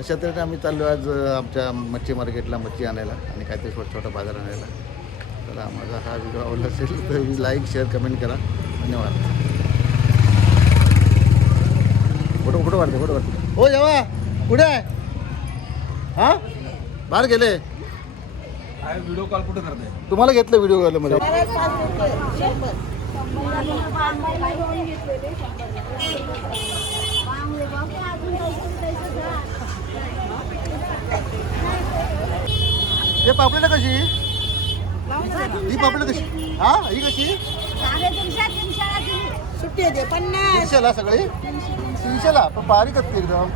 अशा तऱ्हेने आम्ही चाललो आज आमच्या मच्छी मार्केटला मच्छी आणायला आणि काहीतरी छोटा बाजार आणायला. तर माझा हा व्हिडिओ आवडला असेल तर लाईक शेअर कमेंट करा. धन्यवाद. फोटो काढते. हो जेव्हा कुठे आहे? हां बाहेर गेले. व्हिडिओ कॉल कुठे करताय? तुम्हाला घेतलं व्हिडिओ कॉल मध्ये. हे पापलेट कशी? ही पापलेट कशी? हा ही कशी? सुट्टी दे 50. 300ला सगळी 300ला पण बारीक असते एकदम.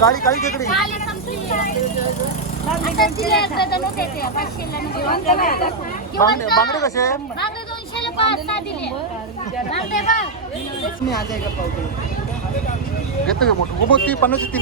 काळी काळी खेकडी बांगडे कसे? घेतो का मोठं मग ती 50 3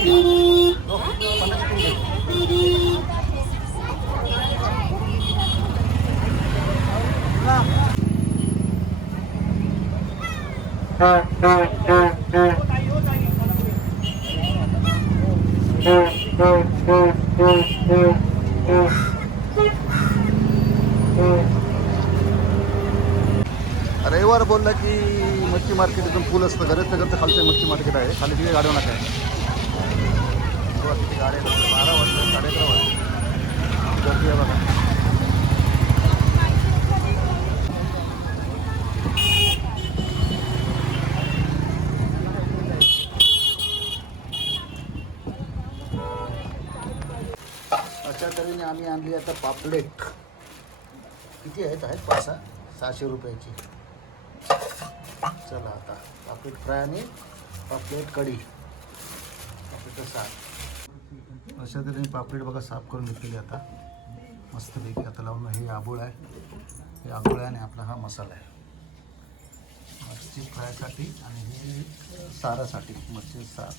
रविवार बोलला की मच्छी मार्केट एकदम फुल असतं. घरात खालचं मच्छी मार्केट आहे. खाली तिथे गाड्या नका किती गाड्या 12 वाजता 11:30 वाजता गर्दी आहे बघा. अशा तऱ्हेने आम्ही आणली आता पापलेट. किती आहेत 500-600 रुपयाची. चला आता पापलेट फ्राय आणि पापलेट कढी पापलेटचं साफ. अशा तऱ्हेने पापलेट बघा साफ करून घेतलेली आता मस्तपैकी. आता लावून हे आबोळ आहे. हे आबोळ आहे आणि आपला हा मसाला आहे मच्छी फ्रायसाठी आणि हे सारासाठी मच्छी सार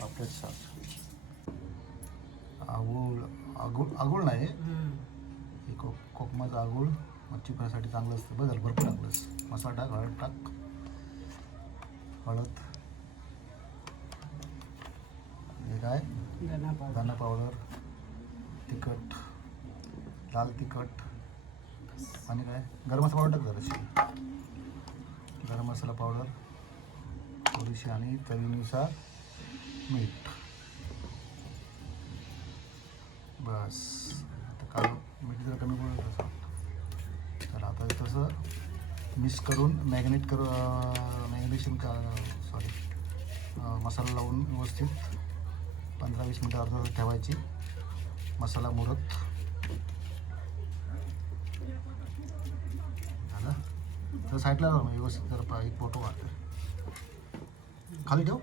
पापलेट सार. आगुळ नाही हे कोकमाचं आगुळ मच्छी फ्रायसाठी चांगलं असतं. बघा भरपूर चांगलं असतं. मसाला टाक हळद टाक हळद हे काय धना पावडर तिखट लाल तिखट आणि काय गरम मसाला पावडर टाक जराशी. गरम मसाला पावडर थोडीशी आणि चवीनुसार मीठ. बस आता काल मीठ जर कमी पडलं तसं. तर आता तसं मिक्स करून मॅग्नेशन मसाला लावून व्यवस्थित 15-20 मिनटं अर्धा तास ठेवायची. मसाला मुरत झालं तर साईडला लावून व्यवस्थित जर एक फोटो वाटतं खाली ठेव.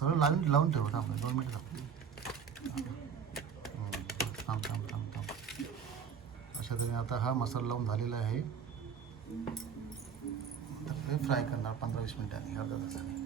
सगळं लावून ठेव. थांब 2 मिनटं थांब. अशा तऱ्हेने आता हा मसाला लावून झालेला आहे. तर फ्राय करणार 15-20 मिनिटांनी अर्धा तासाने.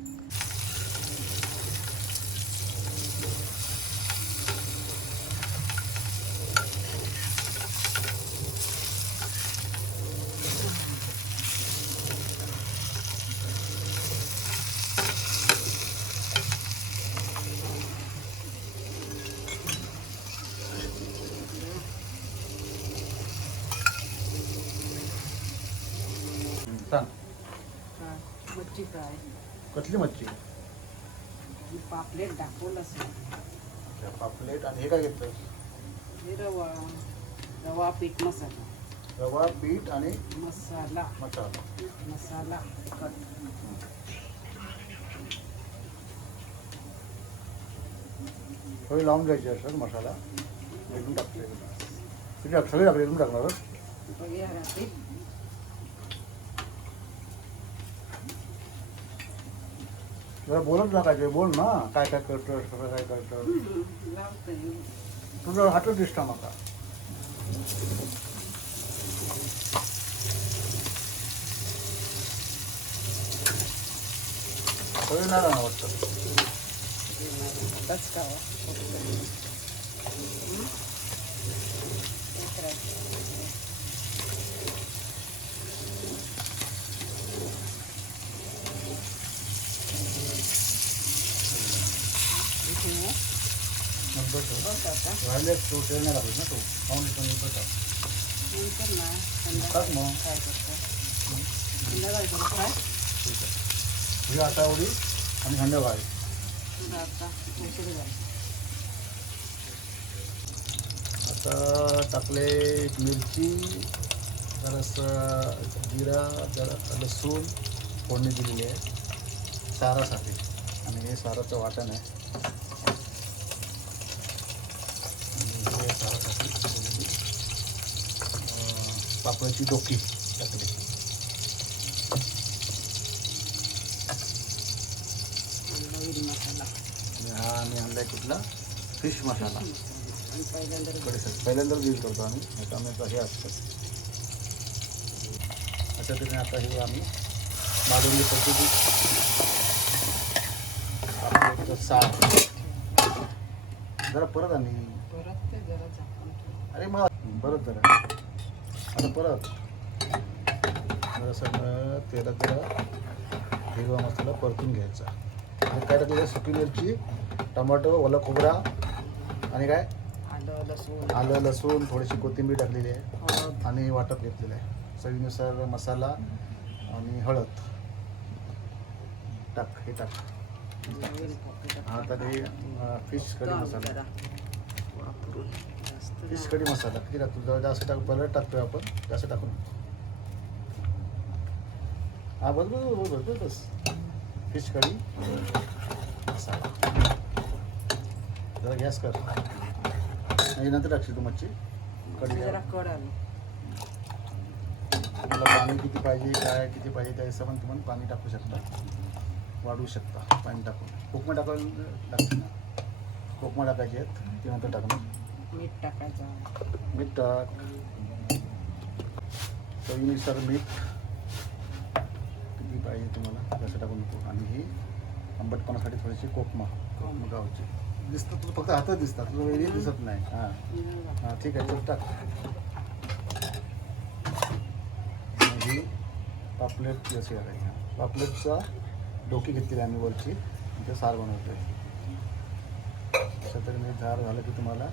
सांग मच्छी फ्राय. कसली मच्छी? पापलेट दाखवलं असेल. पापलेट आणि हे काय घेतलं? हे रवा पीठ मसाला. रवा पीठ आणि मसाला तिखट. थोडी लावून घ्यायची असं मसाला एकदम टाकले. सगळे टाकले एकदम टाकणार. जरा बोलत टाकायचे. बोल ना काय काय करतं सगळं काय करतं. तुझं हातच दिसता नका. सगळे नाही आवडतं. बस बस आता राहिले तो तेल नाही लागत ना तो पाहून पण बस नंतर ना टाक संध्याकाळी मग. काय करतो संध्याकाळी करू काय ठीक आहे ही आता उडी आणि संध्याकाळी तुला आता उशीर झाला आता टाकले मिरची जरासं जिरा जरा लसूण फोडणी दिलेली आहे सारासाठी आणि हे साराचं वाटण आहे आणि हे सारासाठी थोडी, पापडाची डोकी टाकली नवीन मसाला आणि हा आम्ही आणलाय कुठला फिश मसाला आणि पहिल्यांदा कडेसाठी पहिल्यांदाच यूज करतो आम्ही आता आम्ही हे असतं अशा तऱ्हेने आता हे आम्ही मालवणी पद्धती आपलं साग जरा परत आणि परत ते जरा झाकून ठेव. अरे मग परत जरा आता परत जरा सगळं तेलात जरा हिरवा मसाला परतून घ्यायचा आणि काय टाकलेलं सुकी मिरची टमाटो ओला खोबरा आणि काय आलं लसूण आलं लसूण थोडीशी कोथिंबीर टाकलेली आहे हळद आणि वाटप घेतलेलं आहे चवीनुसार मसाला आणि हळद टाक हे टाक नवीन पॉकेट हा तर हे फिश कढी मसाला जरा वापरून जास्त फिश कढी मसाला किती टाकतो जरा जास्त टाक परत टाकतोय आपण जास्त टाकून हा बस बस बस बस बस बस फिश कढी मसाला जरा गॅस कर आणि नंतर टाकशील तू मच्छी कढी जरा कड आलं तुम्हाला पाणी किती पाहिजे काय किती पाहिजे त्या हिशोबाने तुम्ही पाणी टाकू शकता वाढवू शकता पाणी टाकून कोकमा टाकायला लागते ना कोकमा टाकायचे आहेत ते नंतर टाकणार मीठ टाकायचं मीठ टाक चवीनुसार मीठ किती पाहिजे तुम्हाला कसं टाकून नको आणि ही आंबटपणासाठी थोडीशी कोकमा गावची दिसतं तुला फक्त हातच दिसतात तुला वेगळी दिसत नाही हां हां ठीक आहे चल टाक ही पापलेट जशी करायची पापलेटचा डोकी घेतलेली आम्ही वरची ते सार बनवतो आहे अशा तऱ्हेने झार झालं की तुम्हाला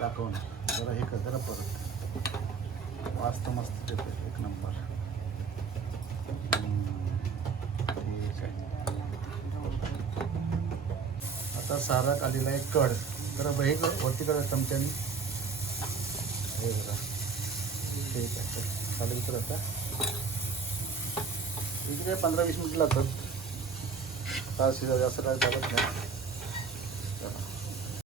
दाखवणं जरा हे कर जरा परत वास्त मस्त येतो एक नंबर ठीक आहे आता सारात आलेला आहे कड जरा हे कर वरती कर चमच्याने हे जरा ठीक आहे तर चालेल तर आता इथे काय 15-20 मिनिट लागतात तास जास्त काय लागत नाही